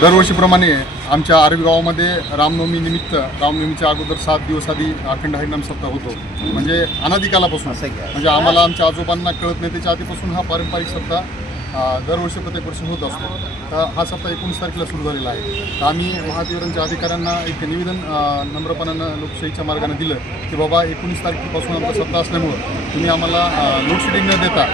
दरवर्षीप्रमाणे आमच्या आर्वी गावामध्ये रामनवमीनिमित्त रामनवमीच्या अगोदर 7 दिवस आधी अखंड हरिनाम सप्ताह होतो. म्हणजे अनादिकालापासून, म्हणजे आम्हाला आमच्या आजोबांना कळत नाही त्याच्या आधीपासून हा पारंपरिक सप्ताह दरवर्षी प्रत्येक वर्षी होत असतो. तर हा सप्ताह 19 तारखेला सुरू झालेला आहे. तर आम्ही महातीवरांच्या अधिकाऱ्यांना एक निवेदन नम्रपणानं लोकशाहीच्या मार्गाने दिलं की बाबा 19 तारखेपासून आमचा सप्ताह असल्यामुळं तुम्ही आम्हाला लोडशेडिंग न देता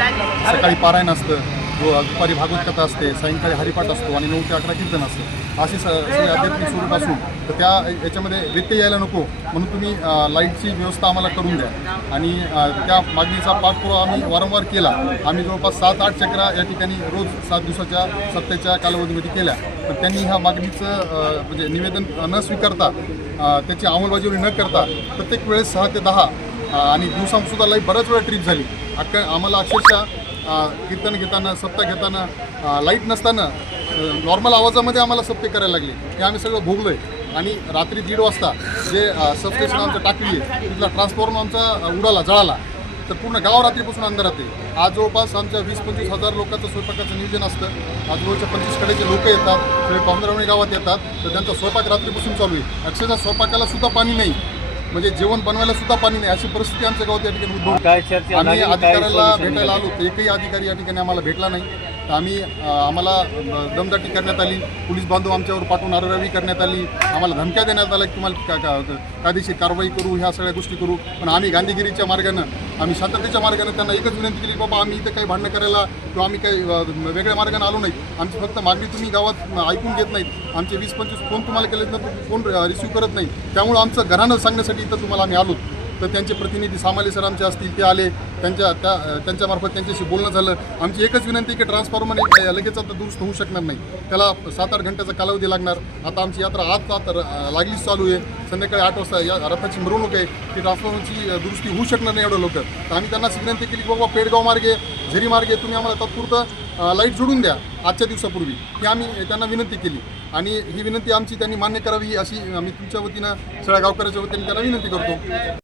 सकाळी पारायण असतं, दुपारी भागवत कथा असते, सायंकाळी हरिपाठ असतो आणि 9 ते 11 कीर्तन असतं. अशी सगळे आध्यात्मिक स्वरूप असून तर याच्यामध्ये व्यत्यय यायला नको म्हणून तुम्ही लाईटची व्यवस्था आम्हाला करून द्या. आणि त्या मागणीचा पाठपुरावा आम्ही वारंवार केला. आम्ही जवळपास 7-8 चक्रा या ठिकाणी रोज 7 दिवसाच्या सप्त्याच्या कालावधीमध्ये केल्या. तर त्यांनी ह्या मागणीचं म्हणजे निवेदन न स्वीकारता त्याची अंमलबजावणी न करता प्रत्येक वेळेस 6 ते 10 आणि दिवसांसुद्धा लाईट बऱ्याच वेळा ट्रिप झाली. आम्हाला अक्षरशः कीर्तन घेताना सप्ताह घेताना लाईट नसताना नॉर्मल आवाजामध्ये आम्हाला सप्ते करायला लागले. हे आम्ही सगळं भोगलो आहे. आणि रात्री 1:30 वाजता जे सबस्टेशन आमचं टाकली आहे तिथला ट्रान्सफॉर्मर आमचा उडाला, जळाला. तर पूर्ण गाव रात्रीपासून अंधारात आहे. आज जवळपास आमच्या 20-25 हजार लोकांचं स्वयंपाकाचं नियोजन असतं. आजूबाजूच्या 25 कडेचे लोक येतात, सगळे पाहुणरावणी गावात येतात. तर त्यांचा स्वयंपाक रात्रीपासून चालू आहे. अक्षरशः स्वयंपाकाला सुद्धा पाणी नाही, म्हणजे जेवण बनवायला सुद्धा पाणी नाही, अशी परिस्थिती आमच्या गावात या ठिकाणी उद्भवली. आम्ही अधिकाऱ्याला भेटायला आलो तर एकही अधिकारी या ठिकाणी आम्हाला भेटला नाही. तर आम्हाला दमदाटी करण्यात आली, पोलीस बांधव आमच्यावर पाठवून अररावी करण्यात आली, आम्हाला धमक्या देण्यात आल्या की तुम्हाला कायदेशीर कारवाई करू, ह्या सगळ्या गोष्टी करू. पण आम्ही गांधीगिरीच्या मार्गानं, आम्ही शांततेच्या मार्गानं त्यांना एकच विनंती केली, बाबा आम्ही इथं काही भांडणं करायला किंवा आम्ही काही वेगळ्या मार्गाने आलो नाही. आमची फक्त मागणी तुम्ही गावात ऐकून घेत नाहीत. आमचे 20-25 फोन तुम्हाला केले तर फोन रिसिव्ह करत नाही. त्यामुळं आमचं घरानं सांगण्यासाठी इथं तुम्हाला आम्ही आलो. तर त्यांचे प्रतिनिधी सामाले सर आमचे असतील ते आले, त्यांच्यामार्फत त्यांच्याशी बोलणं झालं. आमची एकच विनंती की ट्रान्सफॉर्मर लगेच आता दुरुस्त होऊ शकणार नाही, त्याला 7-8 घंट्याचा कालावधी लागणार. आता आमची यात्रा आज लागलीच चालू आहे. संध्याकाळी 8 वाजता या रथाची मिरवणूक आहे, ती ट्रान्सफॉर्मरची दुरुस्ती होऊ शकणार नाही एवढं लवकर. तर आम्ही त्यांना विनंती केली की बाबा पेडगाव मार्गे, झरी मार्गे तुम्ही आम्हाला तात्पुरतं लाईट जोडून द्या आजच्या दिवसापूर्वी. ही आम्ही त्यांना विनंती केली आणि ही विनंती आमची त्यांनी मान्य करावी अशी आम्ही तुमच्या वतीनं, सगळ्या गावकऱ्याच्या वतीने त्यांना विनंती करतो.